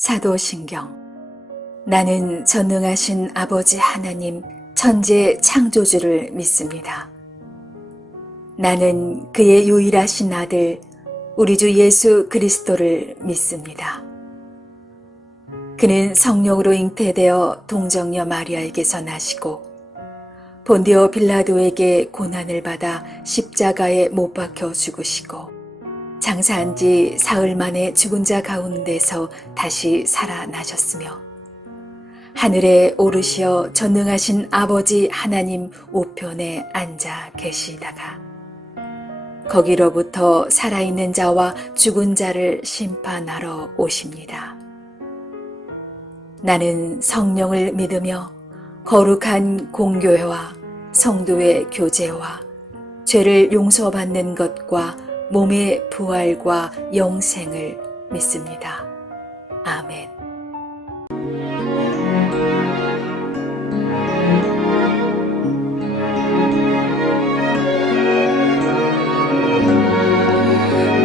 사도신경. 나는 전능하신 아버지 하나님 천지 창조주를 믿습니다. 나는 그의 유일하신 아들 우리 주 예수 그리스도를 믿습니다. 그는 성령으로 잉태되어 동정녀 마리아에게서 나시고 본디오 빌라도에게 고난을 받아 십자가에 못 박혀 죽으시고 장사한 지 사흘 만에 죽은 자 가운데서 다시 살아나셨으며 하늘에 오르시어 전능하신 아버지 하나님 우편에 앉아 계시다가 거기로부터 살아있는 자와 죽은 자를 심판하러 오십니다. 나는 성령을 믿으며 거룩한 공교회와 성도의 교제와 죄를 용서받는 것과 몸의 부활과 영생을 믿습니다. 아멘.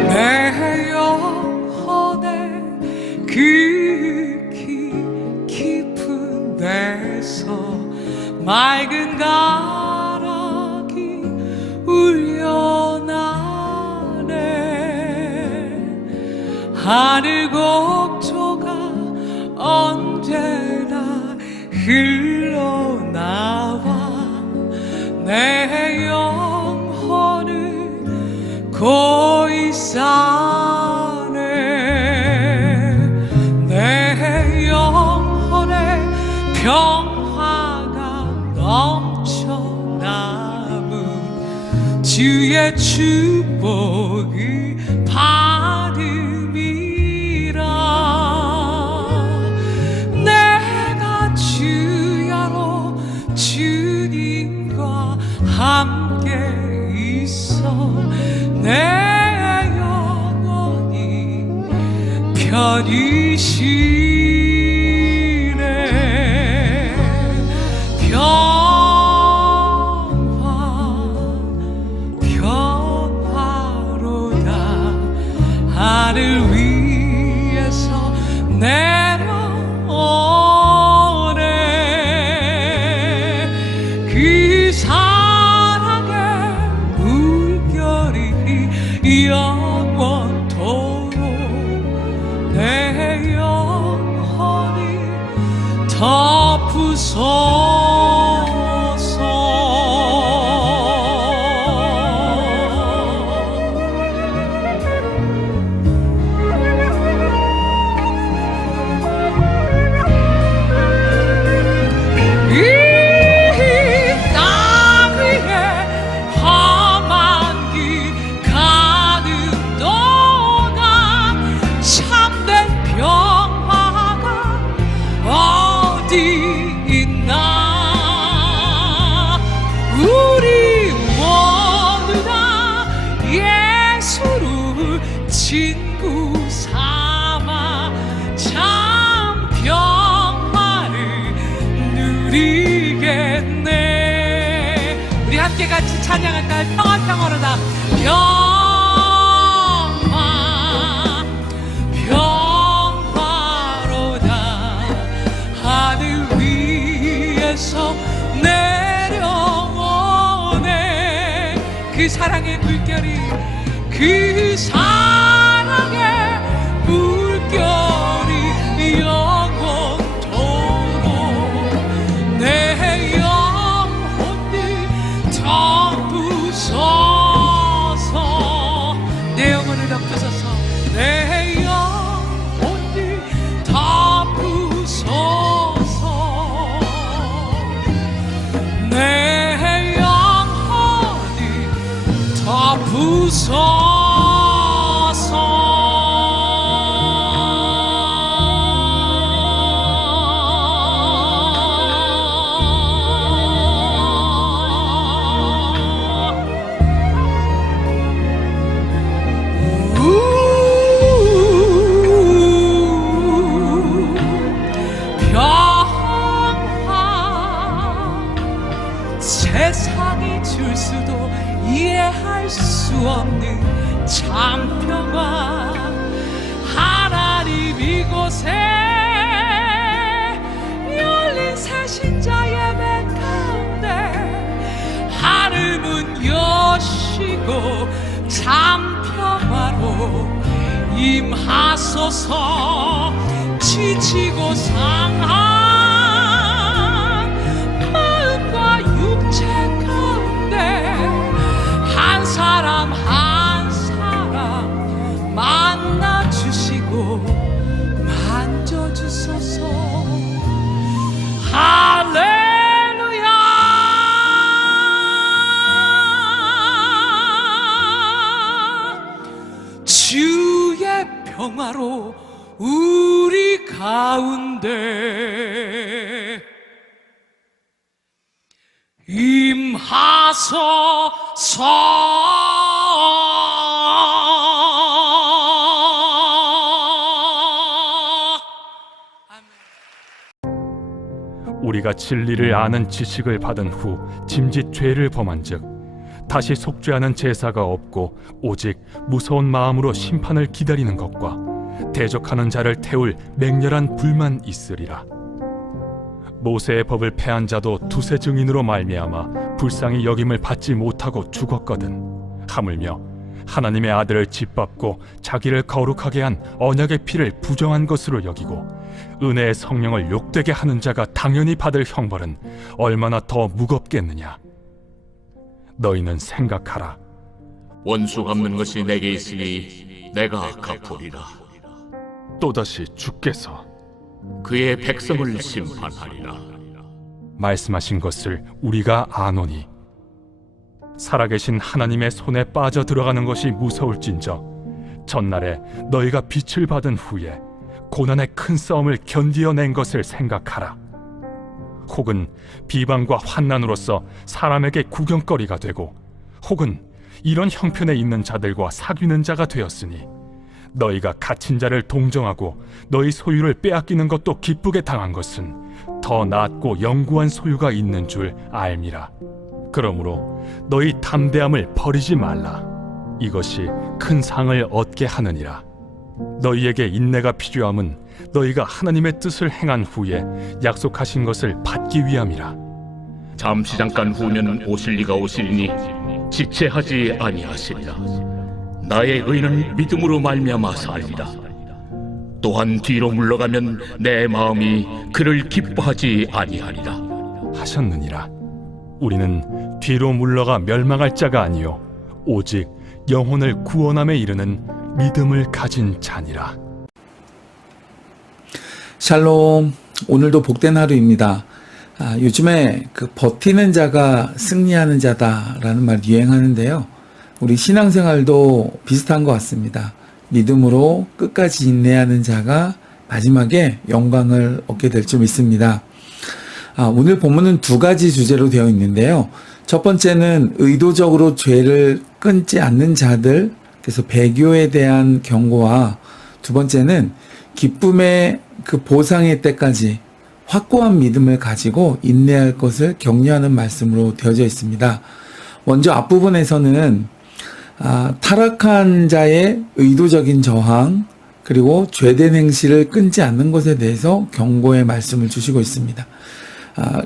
내 영혼의 그 깊은 데서 맑은 가락이 울려나네. 하늘 곡조가 언제나 흘러나와 내 영혼을 고이 싸네. 내 영혼에 평화가 넘쳐나는 주의 축복을 받음이라. 내가 주야로 주님과 함께 있어 내 영혼이 편이시네. 평화로다. 하늘 위에서 내려오네. 그 사랑의 물결이 영원토록 내 영혼이 덮으소서. 친구 삼아 참 평화를 누리겠네. 우리 함께 같이 찬양할까요? 평화로다. 평화로다. 하늘 위에서 내려오네. 그 사랑의 물결이 그 사랑의 물결이 영원토록 내 영혼을 덮으소서. 내 영혼을 덮으소서. 내 영혼을 덮으소서. 내 영혼을 덮으소서. 세상이 줄 수도 이해할 수 없는 주시고 참 평화로 임하소서. 지치고 상한 마음과 육체 가운데 한 사람 한 사람 만나 주시고 만져 주소서. 할렐루야. 주의 평화로 우리 가운데 임하소서. 우리가 진리를 아는 지식을 받은 후 짐짓 죄를 범한즉 다시 속죄하는 제사가 없고 오직 무서운 마음으로 심판을 기다리는 것과 대적하는 자를 태울 맹렬한 불만 있으리라. 모세의 법을 폐한 자도 두세 증인으로 말미암아 불쌍히 여김을 받지 못하고 죽었거든. 하물며 하나님의 아들을 짓밟고 자기를 거룩하게 한 언약의 피를 부정한 것으로 여기고 은혜의 성령을 욕되게 하는 자가 당연히 받을 형벌은 얼마나 더 무겁겠느냐. 너희는 생각하라. 원수 갚는 것이 내게 있으니 내가 갚으리라. 또다시 주께서 그의 백성을 심판하리라. 말씀하신 것을 우리가 아노니 살아계신 하나님의 손에 빠져 들어가는 것이 무서울진저 전날에 너희가 빛을 받은 후에 고난의 큰 싸움을 견디어낸 것을 생각하라. 혹은 비방과 환난으로서 사람에게 구경거리가 되고 혹은 이런 형편에 있는 자들과 사귀는 자가 되었으니 너희가 갇힌 자를 동정하고 너희 소유를 빼앗기는 것도 기쁘게 당한 것은 더 낫고 영구한 소유가 있는 줄 알미라. 그러므로 너희 담대함을 버리지 말라. 이것이 큰 상을 얻게 하느니라. 너희에게 인내가 필요함은 너희가 하나님의 뜻을 행한 후에 약속하신 것을 받기 위함이라. 잠시 잠깐 후면 오실 이가 오시리니 지체하지 아니하시리라. 나의 의는 믿음으로 말미암아 살리라. 또한 뒤로 물러가면 내 마음이 그를 기뻐하지 아니하리라 하셨느니라. 우리는 뒤로 물러가 멸망할 자가 아니요 오직 영혼을 구원함에 이르는 믿음을 가진 자니라. 샬롬. 오늘도 복된 하루입니다. 요즘에 그 버티는 자가 승리하는 자다라는 말 유행하는데요. 우리 신앙생활도 비슷한 것 같습니다. 믿음으로 끝까지 인내하는 자가 마지막에 영광을 얻게 될 줄 믿습니다. 오늘 본문은 두 가지 주제로 되어 있는데요. 첫 번째는 의도적으로 죄를 끊지 않는 자들, 그래서 배교에 대한 경고와 두 번째는 기쁨의 그 보상의 때까지 확고한 믿음을 가지고 인내할 것을 격려하는 말씀으로 되어져 있습니다. 먼저 앞부분에서는 타락한 자의 의도적인 저항, 그리고 죄된 행실을 끊지 않는 것에 대해서 경고의 말씀을 주시고 있습니다.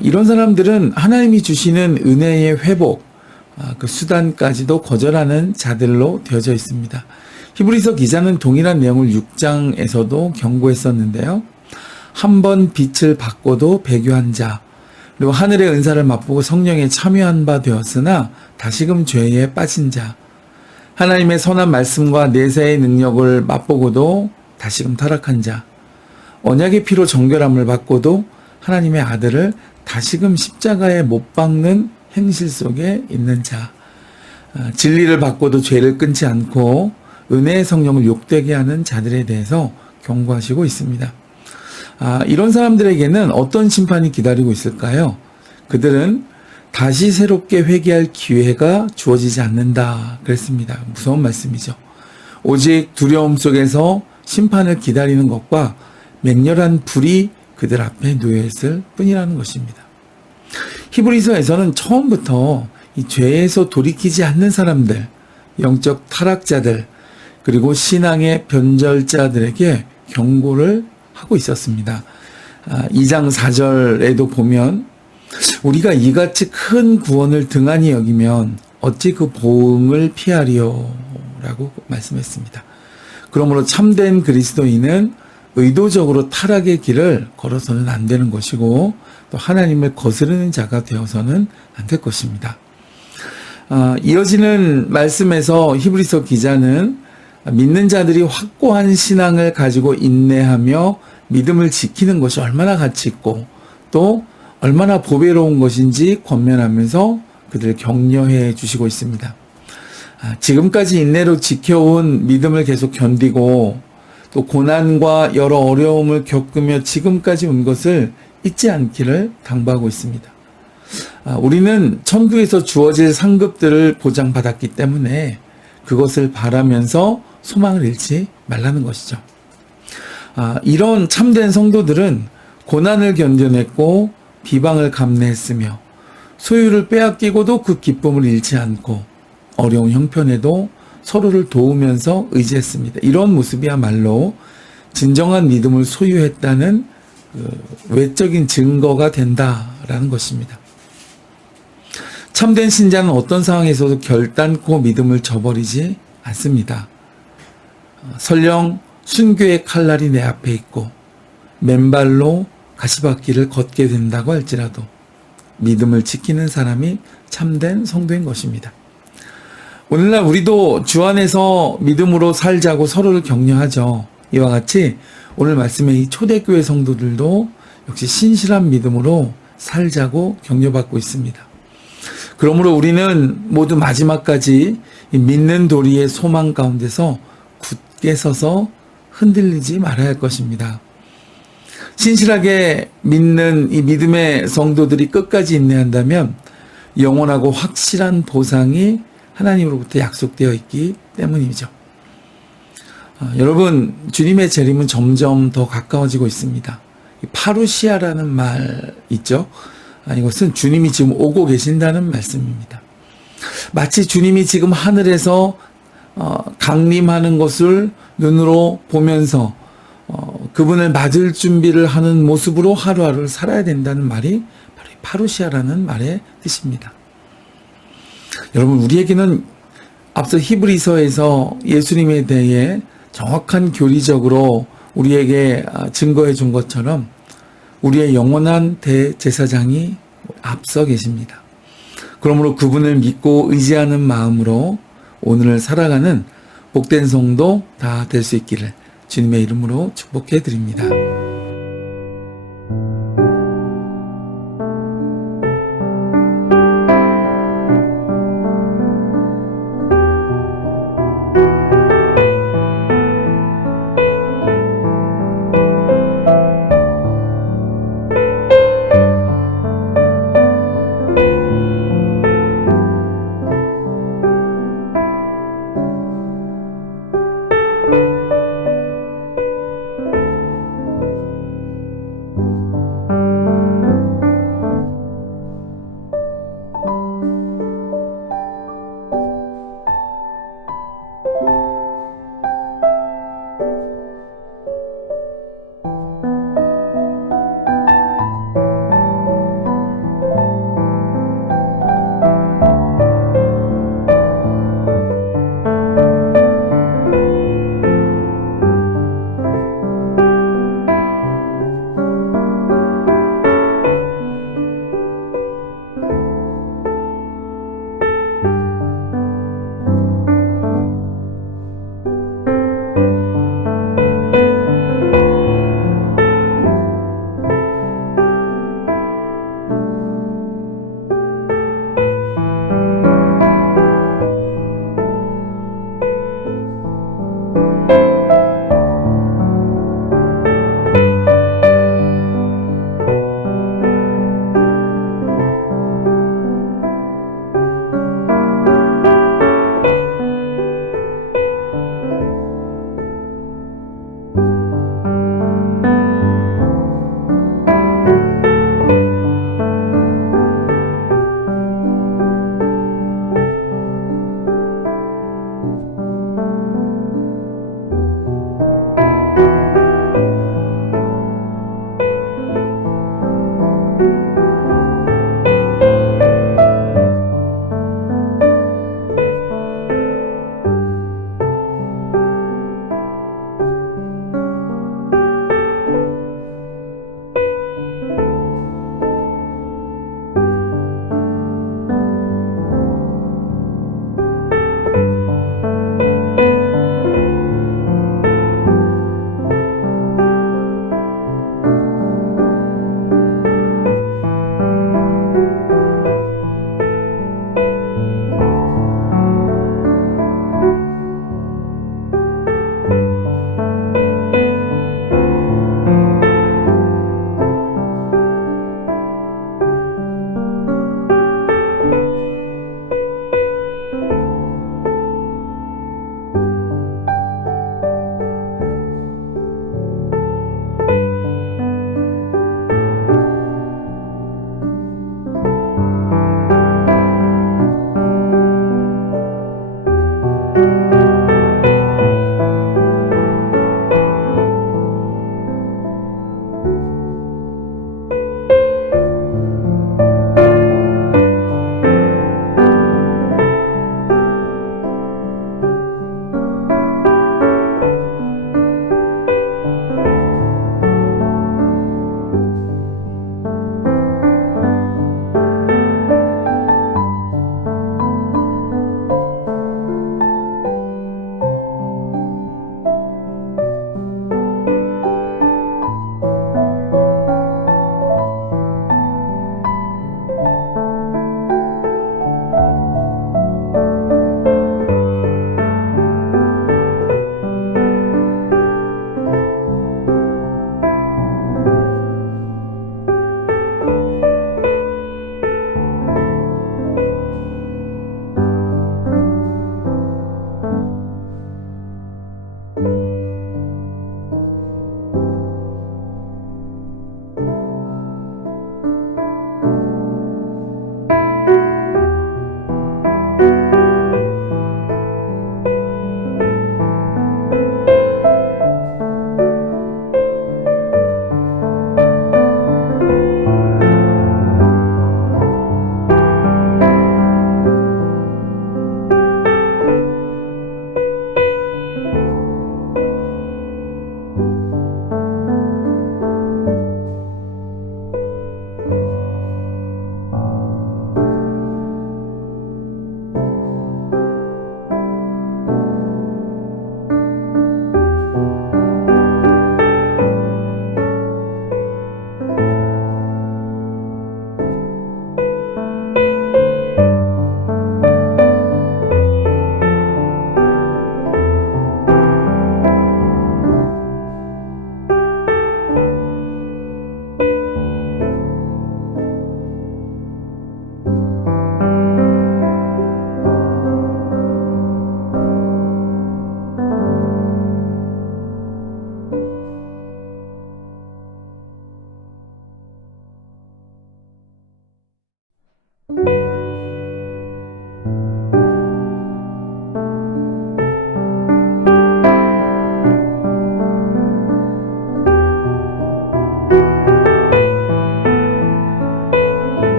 이런 사람들은 하나님이 주시는 은혜의 회복, 그 수단까지도 거절하는 자들로 되어져 있습니다. 히브리서 기자는 동일한 내용을 6장에서도 경고했었는데요. 한 번 빛을 받고도 배교한 자, 그리고 하늘의 은사를 맛보고 성령에 참여한 바 되었으나 다시금 죄에 빠진 자, 하나님의 선한 말씀과 내세의 능력을 맛보고도 다시금 타락한 자, 언약의 피로 정결함을 받고도 하나님의 아들을 다시금 십자가에 못 박는 행실 속에 있는 자, 진리를 받고도 죄를 끊지 않고 은혜의 성령을 욕되게 하는 자들에 대해서 경고하시고 있습니다. 이런 사람들에게는 어떤 심판이 기다리고 있을까요? 그들은 다시 새롭게 회개할 기회가 주어지지 않는다 그랬습니다. 무서운 말씀이죠. 오직 두려움 속에서 심판을 기다리는 것과 맹렬한 불이 그들 앞에 놓여있을 뿐이라는 것입니다. 히브리서에서는 처음부터 이 죄에서 돌이키지 않는 사람들, 영적 타락자들, 그리고 신앙의 변절자들에게 경고를 하고 있었습니다. 2장 4절에도 보면 우리가 이같이 큰 구원을 등한히 여기면 어찌 그 보응을 피하리요? 라고 말씀했습니다. 그러므로 참된 그리스도인은 의도적으로 타락의 길을 걸어서는 안 되는 것이고 또 하나님을 거스르는 자가 되어서는 안 될 것입니다. 이어지는 말씀에서 히브리서 기자는 믿는 자들이 확고한 신앙을 가지고 인내하며 믿음을 지키는 것이 얼마나 가치 있고 또 얼마나 보배로운 것인지 권면하면서 그들을 격려해 주시고 있습니다. 지금까지 인내로 지켜온 믿음을 계속 견디고 또 고난과 여러 어려움을 겪으며 지금까지 온 것을 잊지 않기를 당부하고 있습니다. 우리는 천국에서 주어질 상급들을 보장받았기 때문에 그것을 바라면서 소망을 잃지 말라는 것이죠. 이런 참된 성도들은 고난을 견뎌냈고 비방을 감내했으며 소유를 빼앗기고도 그 기쁨을 잃지 않고 어려운 형편에도 서로를 도우면서 의지했습니다. 이런 모습이야말로 진정한 믿음을 소유했다는 외적인 증거가 된다라는 것입니다. 참된 신자는 어떤 상황에서도 결단코 믿음을 저버리지 않습니다. 설령 순교의 칼날이 내 앞에 있고 맨발로 가시밭길을 걷게 된다고 할지라도 믿음을 지키는 사람이 참된 성도인 것입니다. 오늘날 우리도 주 안에서 믿음으로 살자고 서로를 격려하죠. 이와 같이 오늘 말씀의 이 초대교회 성도들도 역시 신실한 믿음으로 살자고 격려받고 있습니다. 그러므로 우리는 모두 마지막까지 이 믿는 도리의 소망 가운데서 굳게 서서 흔들리지 말아야 할 것입니다. 신실하게 믿는 이 믿음의 성도들이 끝까지 인내한다면 영원하고 확실한 보상이 하나님으로부터 약속되어 있기 때문이죠. 여러분, 주님의 재림은 점점 더 가까워지고 있습니다. 파루시아라는 말 있죠? 이것은 주님이 지금 오고 계신다는 말씀입니다. 마치 주님이 지금 하늘에서 강림하는 것을 눈으로 보면서 그분을 맞을 준비를 하는 모습으로 하루하루를 살아야 된다는 말이 바로 파루시아라는 말의 뜻입니다. 여러분, 우리에게는 앞서 히브리서에서 예수님에 대해 정확한 교리적으로 우리에게 증거해 준 것처럼 우리의 영원한 대제사장이 앞서 계십니다. 그러므로 그분을 믿고 의지하는 마음으로 오늘을 살아가는 복된 성도 다 될 수 있기를 주님의 이름으로 축복해 드립니다.